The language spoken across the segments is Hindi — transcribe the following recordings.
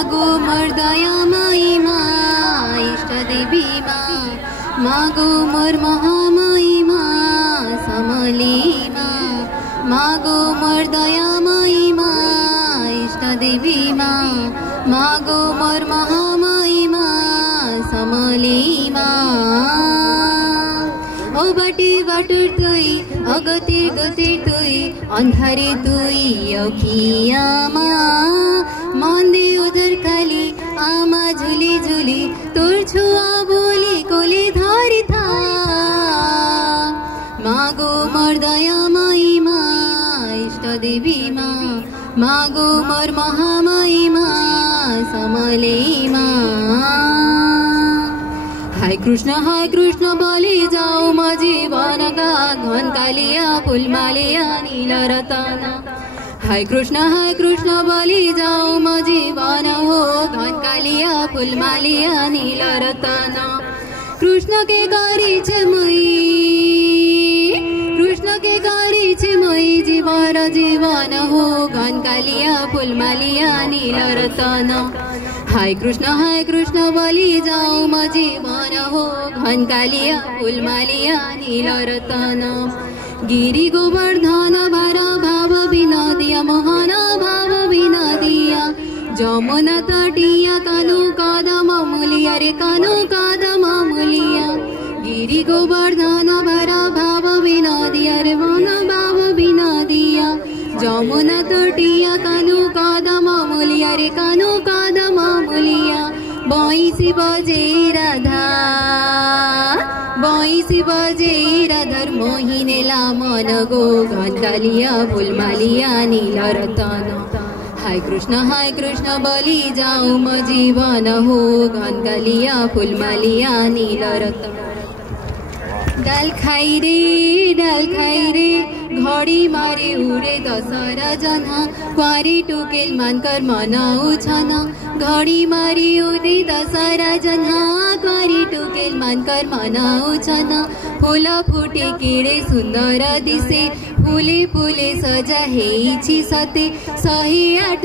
मागो मोर दयामयी मा इष्ट देवी मा मागो मोर महामयी मा समली मा मागो मोर दयामयी मा इष्ट देवी मा मागो मोर महामयी मा समली मा ओ बाटे बाटुर तुई अगतिर गतिर तुई अन्धारे तुई औखियामा मन्दे उधर खाली आमा झुली झुली तोर छुआ बोली कोले धरी था मागो मोर दयामयी मा इष्ट देवी मा मागो मोर महामयी मा समले मा हाय कृष्ण बोली जाऊ म जीवन का घन कालिया फुलमालिया नील रतन हाय कृष्ण बोली जाऊ म जीवन हो घन कालिया फुलमालिया नील रतन कृष्ण के गरी मई जीवन हो घन कालिया फुलमालिया नील रतन हाय कृष्ण बोली जाऊ म जीवन हो घन कालिया फुलमालिया नील रतन गिरी गोवर्धन भार भाव विनोदिया मोहन भाव विनोदिया जमुना तटिया कानु कदम मूलिया रे कानु कदम मूलिया गिरी गोवर्धन भार भाव विनोदिया रे मन भाव विनोदिया जमुना तटिया कानु कदम मूलिया रे कानु कदम मूलिया बंसी बजे राधार मोहिनेला मन गो घन कालिया फुलमालिया नील रतन हाय कृष्ण बोली जाऊ म जीवन हो घन कालिया फुलमालिया नील रतन डाल खाई रे घड़ी मारी उड़े दशहरा जना क्वारी टुकेल मानकर मनाऊ छन घड़ी मारी उड़े दशहरा जना क्वारी टुकेल मानकर मनाऊ छन फूल फुटे केड़े सुंदर दिसे फूले फूले सजा हेछि सते 108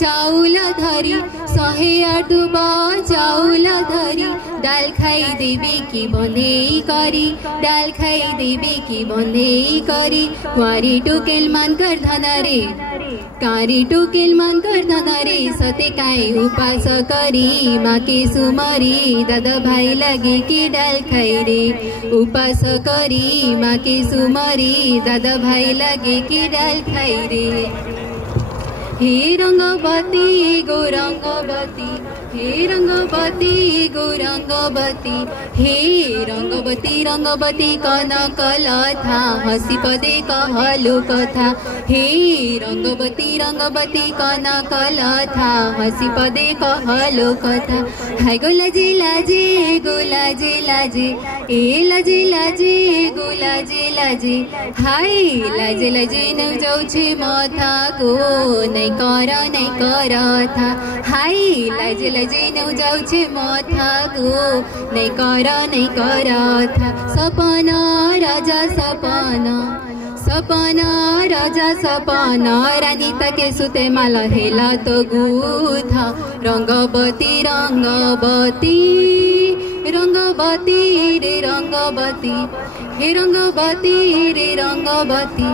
चाउल धरी 108 चाउल धरी डाल खाई देवे की बंधेई करी डाल खाई देवे की बंधेई करी क्वारी टुकेल मानकर धनरे कारी टुकेल मानकर धनरे सते काई उपास करी माँ के सुमरी दादा भाई लगे की डाल खाई रे उपास करी माँ के सुमरी दादा भाई लगे की डाल खाई रे हे रंगवती गौरंगवती हे रंगवती गौरंगवती हे रंगवती कनक लथा हसी पदे कहलु कथा हे रंगवती कनक लथा हसी पदे कहलु कथा हाय गोलाजे लाजे ए लाजे गोलाजे हाय लाजे न जाउछे मथा को नै कर था हाय लाजे न जाउछे मथा को नै कर था सपना राजा सपना रानी तके सुते माला हेला तो गुथा रंगवती रे रंगवती हे रंगवती रे रंगवती